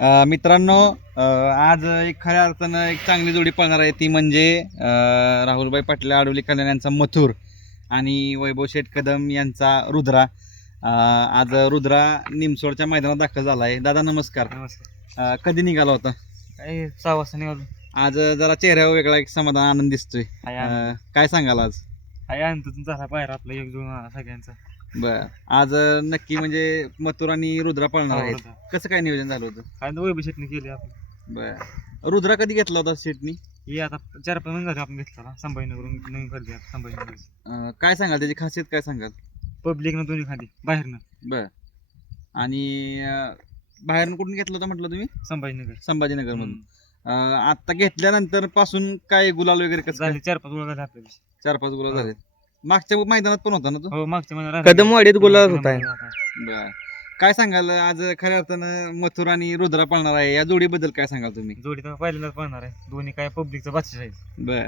मित्रांनो आज एक खऱ्या अर्थानं एक चांगली जोडी पळणार आहे ती म्हणजे राहुलभाई पाटील आडवली कल्याण यांचा मथुर आणि वैभव शेठ कदम यांचा रुद्रा. आज रुद्रा निमसोडच्या मैदानात दाखल झाला आहे दादा नमस्कार. नमस्कार. कधी निघाला होता? काय सहा वाजता निघालो. आज जरा चेहऱ्यावर वेगळा एक समाधान आनंद दिसतोय. काय सांगाल आज? हाय आनंद झाला बाहेर आपला एक आला सगळ्यांचा. बर. आज नक्की म्हणजे मथुर आणि रुद्रा पळणार आहेत. कसं काय नियोजन झालं होतं? काय वैभव शेटने केली आपण. बर. रुद्रा कधी घेतला होता शेटनी ही आता चार पाच महिने झाले आपण घेतला संभाजीनगरून नवीन खरेदी आहे संभाजीनगर अं, काय सांगाल? त्याची खासियत काय सांगाल? पब्लिकनं दोन्ही खाली बाहेरनं. बर. आणि अं, बाहेरून कुठून घेतलं होतं म्हटलं तुम्ही? संभाजीनगर. संभाजीनगर मधून हम्म. आता घेतल्यानंतरपासून काय गुलाल वगैरे कसं काय? झाले चार पाच वेळा झाले आपल्या चार पाच गुलाल. झाले. मागच्या मैदानात पण होता ना तो? हो मागच्या महिन्यात कदमवाडीत गुलाल होता. आहे. बर. काय सांगाल आज खऱ्या अर्थानं मथुर आणि रुद्रा पळणार आहे. या जोडीबद्दल काय सांगाल तुम्ही? जोडी तर पहिल्यांदाच पळणार आहे. दोन्ही काय पब्लिकचं बादशाह आहे बर.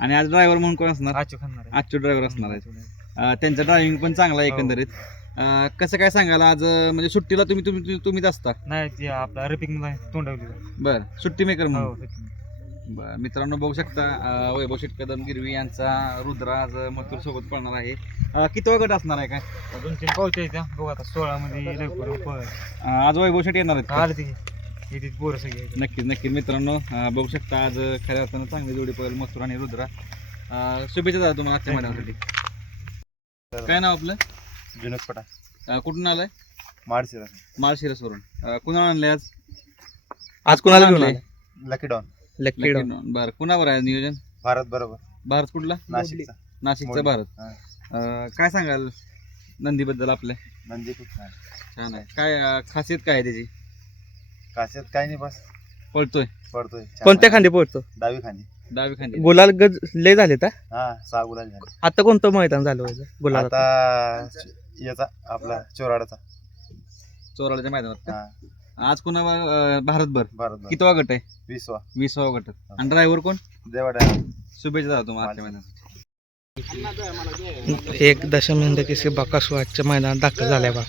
आणि आज ड्रायव्हर म्हणून कोण असणार? खाणार आहे. आजचे ड्रायव्हर असणार आहेत. अं, त्यांचं ड्रायव्हिंग पण चांगलं आहे हो. एकंदरीत. अं, कसं काय सांगाल आज अं, म्हणजे सुट्टीला तुम्ही तुम्ही तुम्ही- तुम्हीच असता? नाही ते आपला रपिकमध्ये तोंडवली बर. सुट्टी मेकर म्हणून. हो. बर मित्रांनो बघू शकता अं, वैभव कदम गिरवी यांचा रुद्र आज मथुर सोबत पळणार आहे. अं, कितवा गट असणार आहे काय? दोन तीन येत्या बघू आता सोळा मध्ये लवकर पळ अं, आज वैभव येणार आहेत का? आलं ते. येते पोरं सगळे. नक्कीच नक्कीच. मित्रांनो अं, बघू शकता आज खऱ्या अर्थानं चांगली जोडी पळेल मथुर आणि रुद्रा. अं, शुभेच्छा दादा तुम्हाला आजच्या मैदानासाठी. काय नाव आपलं? विनोद पटा अं, कुठून आलाय? माडशिरा माळशिरसवरून. अं, कुणाला आणलंय आज? आज कुणाला आणलंय? Lucky don lucky don. बरं कुणावर आहे नियोजन? भारत बरोबर. भारत कुठला? नाशिकचा. नाशिकचा. भारत. अं, काय सांगाल नंदीबद्दल आपल्या? नंदी खूप छान छान आहे. काय अं, खासियत काय आहे त्याची? काशात काय नाही बस. पळतोय. पडतोय छान कोणत्या आहे. खांदी पोहोचतो डावी खांदी. डावी खांदी. गुलाल गज लय झाले का हा सहा गुलाल झाले. आता कोणतं मैदान झालं होतं गुलाल आता याचा आपला चोराडाचा. चोराळ्याच्या मैदानात का? हा. आज कुणा भारतभर? भारत. कितवा गट आहे? विसवा. विसावा गट. आणि ड्रायव्हर कोण? देवाड्या शुभेच्छा दादा तुम्हाला आजच्या एक दशम हिंद केसरी बकासवाडच्या मैदानात दाखल झालाय बा.